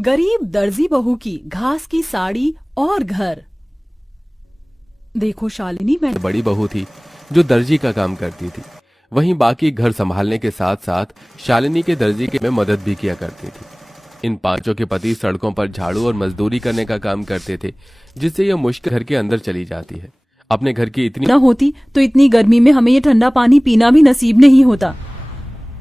गरीब दर्जी बहू की घास की साड़ी और घर। देखो शालिनी, मैं बड़ी बहू थी जो दर्जी का काम करती थी। वहीं बाकी घर संभालने के साथ साथ शालिनी के दर्जी के में मदद भी किया करती थी। इन पांचों के पति सड़कों पर झाड़ू और मजदूरी करने का काम करते थे, जिससे यह मुश्किल घर के अंदर चली जाती है। अपने घर की इतनी न होती तो इतनी गर्मी में हमें ये ठंडा पानी पीना भी नसीब नहीं होता।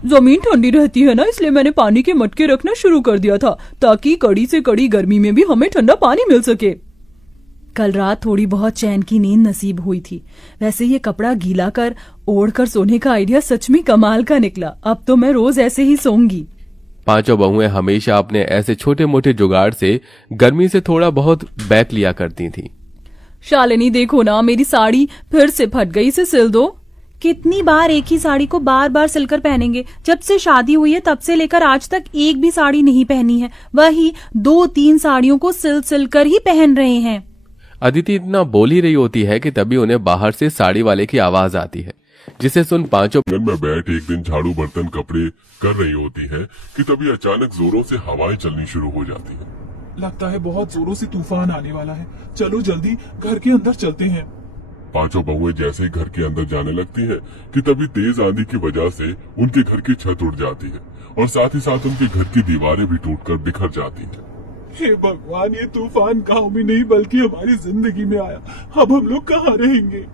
जमीन ठंडी रहती है ना, इसलिए मैंने पानी के मटके रखना शुरू कर दिया था ताकि कड़ी से कड़ी गर्मी में भी हमें ठंडा पानी मिल सके। कल रात थोड़ी बहुत चैन की नींद नसीब हुई थी। वैसे ये कपड़ा गीला कर ओढ़ कर सोने का आइडिया सच में कमाल का निकला। अब तो मैं रोज ऐसे ही सोऊंगी। पांचों बहुएं हमेशा अपने ऐसे छोटे मोटे जुगाड़ से गर्मी से थोड़ा बहुत बैक लिया करती थीं। शालिनी देखो ना, मेरी साड़ी फिर से फट गई, इसे सिल दो। कितनी बार एक ही साड़ी को बार बार सिलकर पहनेंगे? जब से शादी हुई है तब से लेकर आज तक एक भी साड़ी नहीं पहनी है। वही 2-3 साड़ियों को सिल सिल कर ही पहन रहे हैं। अदिति इतना बोल ही रही होती है कि तभी उन्हें बाहर से साड़ी वाले की आवाज आती है, जिसे सुन पांचों में बैठ एक दिन झाड़ू बर्तन कपड़े कर रही होती है कि तभी अचानक जोरों से हवाएं चलनी शुरू हो जाती है। लगता है बहुत जोरों से तूफान आने वाला है। चलो जल्दी घर के अंदर चलते हैं। पांचों बहुएं जैसे ही घर के अंदर जाने लगती हैं कि तभी तेज आंधी की वजह से उनके घर की छत उड़ जाती है और साथ ही साथ उनके घर की दीवारें भी टूटकर बिखर जाती हैं। हे भगवान, ये तूफान गांव में नहीं बल्कि हमारी जिंदगी में आया। अब हम लोग कहाँ रहेंगे?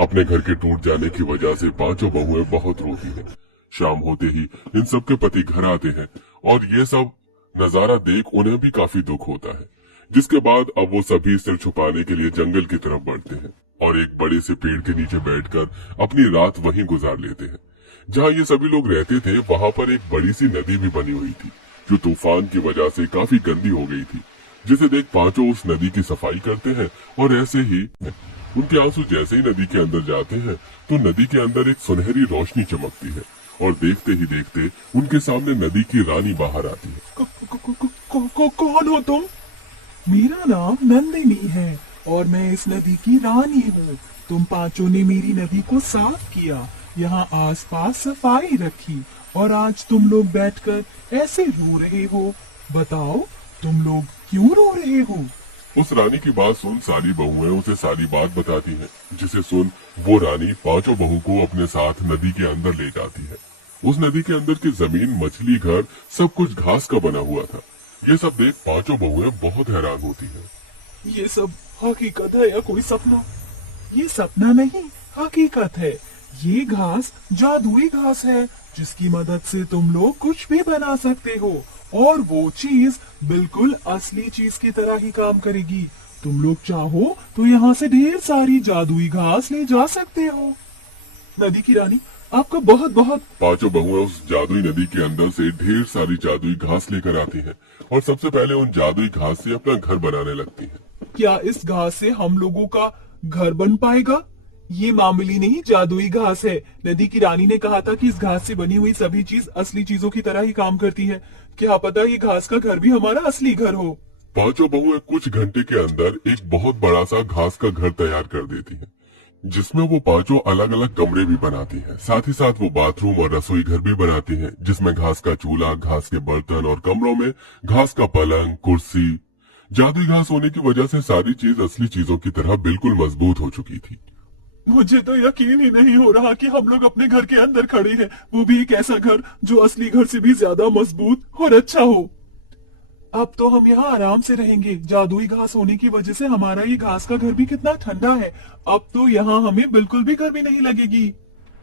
अपने घर के टूट जाने की वजह से पांचों बहुएं बहुत रोती हैं। शाम होते ही इन सबके पति घर आते हैं और ये सब नजारा देख उन्हें भी काफी दुख होता है, जिसके बाद अब वो सभी सिर छुपाने के लिए जंगल की तरफ बढ़ते हैं और एक बड़े से पेड़ के नीचे बैठकर अपनी रात वहीं गुजार लेते हैं। जहाँ ये सभी लोग रहते थे वहाँ पर एक बड़ी सी नदी भी बनी हुई थी, जो तूफान की वजह से काफी गंदी हो गई थी, जिसे देख पांचों उस नदी की सफाई करते हैं। और ऐसे ही उनके आंसू जैसे ही नदी के अंदर जाते हैं तो नदी के अंदर एक सुनहरी रोशनी चमकती है और देखते ही देखते उनके सामने नदी की रानी बाहर आती है। कौन हो तुम? मेरा नाम नंदिनी है और मैं इस नदी की रानी हूँ। तुम पांचों ने मेरी नदी को साफ किया, यहाँ आसपास सफाई रखी और आज तुम लोग बैठकर ऐसे रो रहे हो। बताओ, तुम लोग क्यों रो रहे हो? उस रानी की बात सुन सारी बहुएं उसे सारी बात बताती हैं, जिसे सुन वो रानी पांचों बहू को अपने साथ नदी के अंदर ले जाती है। उस नदी के अंदर की जमीन, मछली घर सब कुछ घास का बना हुआ था। ये सब देख पांचों बहुएं बहुत हैरान होती हैं। ये सब हकीकत है या कोई सपना? ये सपना नहीं, हकीकत है। ये घास जादुई घास है जिसकी मदद से तुम लोग कुछ भी बना सकते हो और वो चीज बिल्कुल असली चीज की तरह ही काम करेगी। तुम लोग चाहो तो यहाँ से ढेर सारी जादुई घास ले जा सकते हो। नदी की रानी, आपका बहुत बहुत। पांचों बहुएं उस जादुई नदी के अंदर से ढेर सारी जादुई घास लेकर आती हैं और सबसे पहले उन जादुई घास से अपना घर बनाने लगती हैं। क्या इस घास से हम लोगों का घर बन पाएगा? ये मामूली नहीं जादुई घास है। नदी की रानी ने कहा था कि इस घास से बनी हुई सभी चीज असली चीजों की तरह ही काम करती है। क्या पता ये घास का घर भी हमारा असली घर हो। पांचों बहुएं कुछ घंटे के अंदर एक बहुत बड़ा सा घास का घर तैयार कर देती हैं, जिसमें वो पांचों अलग अलग कमरे भी बनाती हैं। साथ ही साथ वो बाथरूम और रसोई घर भी बनाती हैं, जिसमें घास का चूल्हा, घास के बर्तन और कमरों में घास का पलंग, कुर्सी। जादुई घास होने की वजह से सारी चीज असली चीजों की तरह बिल्कुल मजबूत हो चुकी थी। मुझे तो यकीन ही नहीं हो रहा कि हम लोग अपने घर के अंदर खड़े हैं, वो भी एक ऐसा घर जो असली घर से भी ज्यादा मजबूत और अच्छा हो। अब तो हम यहाँ आराम से रहेंगे। जादुई घास होने की वजह से हमारा ये घास का घर भी कितना ठंडा है। अब तो यहाँ हमें बिल्कुल भी गर्मी नहीं लगेगी।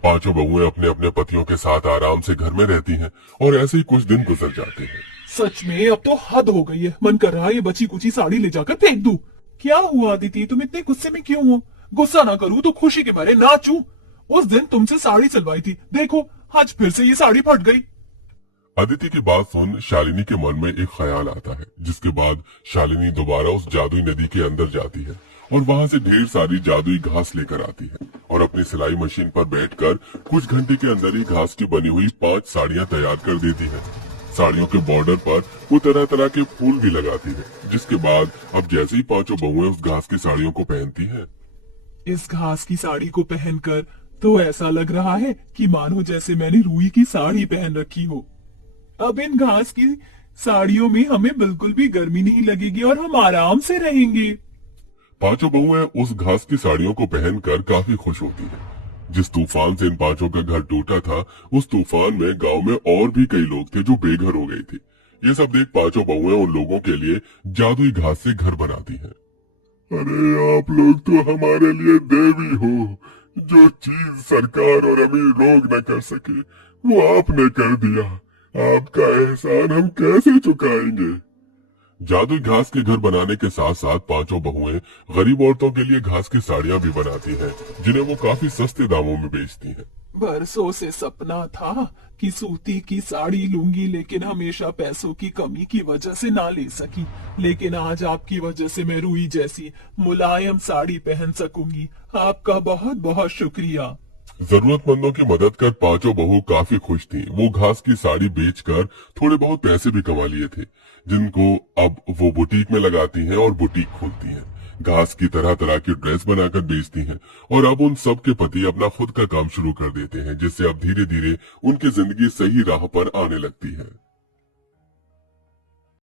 पांचों बहुएं अपने अपने पतियों के साथ आराम से घर में रहती हैं और ऐसे ही कुछ दिन गुजर जाते हैं। सच में अब तो हद हो गई है। मन कर रहा है ये बची कुची साड़ी ले जाकर फेंक दूं। क्या हुआ अदिति, तुम इतने गुस्से में क्यों हो? गुस्सा ना करूं तो खुशी के मारे नाचूं। उस दिन तुमसे साड़ी सिलवाई थी, देखो आज फिर से ये साड़ी फट गई। अदिति की बात सुन शालिनी के मन में एक ख्याल आता है, जिसके बाद शालिनी दोबारा उस जादुई नदी के अंदर जाती है और वहाँ से ढेर सारी जादुई घास लेकर आती है और अपनी सिलाई मशीन पर बैठकर कुछ घंटे के अंदर ही घास की बनी हुई 5 साड़ियाँ तैयार कर देती है। साड़ियों के बॉर्डर पर वो तरह तरह के फूल भी लगाती है, जिसके बाद अब जैसे ही पांचों बहुएं उस घास की साड़ियों को पहनती है, इस घास की साड़ी को पहनकर तो ऐसा लग रहा है कि मानो जैसे मैंने रुई की साड़ी पहन रखी हो। अब इन घास की साड़ियों में हमें बिल्कुल भी गर्मी नहीं लगेगी और हम आराम से रहेंगे। पांचों बहुएं उस घास की साड़ियों को पहनकर काफी खुश होती हैं। जिस तूफान से इन पांचों का घर टूटा था, उस तूफान में गांव में और भी कई लोग थे जो बेघर हो गए थे। ये सब देख पांचों बहुएं उन लोगों के लिए जादुई घास से घर बनाती हैं। अरे आप लोग तो हमारे लिए देवी हो। जो चीज सरकार और अमीर लोग न कर सके वो आपने कर दिया। आपका एहसान हम कैसे चुकाएंगे। जादुई घास के घर बनाने के साथ साथ पांचों बहुएं गरीब औरतों के लिए घास की साड़ियां भी बनाती हैं, जिन्हें वो काफी सस्ते दामों में बेचती हैं। बरसों से सपना था कि सूती की साड़ी लूंगी, लेकिन हमेशा पैसों की कमी की वजह से ना ले सकी। लेकिन आज आपकी वजह से मैं रुई जैसी मुलायम साड़ी पहन सकूंगी। आपका बहुत बहुत शुक्रिया। जरूरतमंदों की मदद कर पांचों बहू काफी खुश थी। वो घास की साड़ी बेचकर थोड़े बहुत पैसे भी कमा लिए थे, जिनको अब वो बुटीक में लगाती हैं और बुटीक खोलती हैं। घास की तरह तरह की ड्रेस बनाकर बेचती हैं और अब उन सब के पति अपना खुद का काम शुरू कर देते हैं, जिससे अब धीरे धीरे उनकी जिंदगी सही राह पर आने लगती है।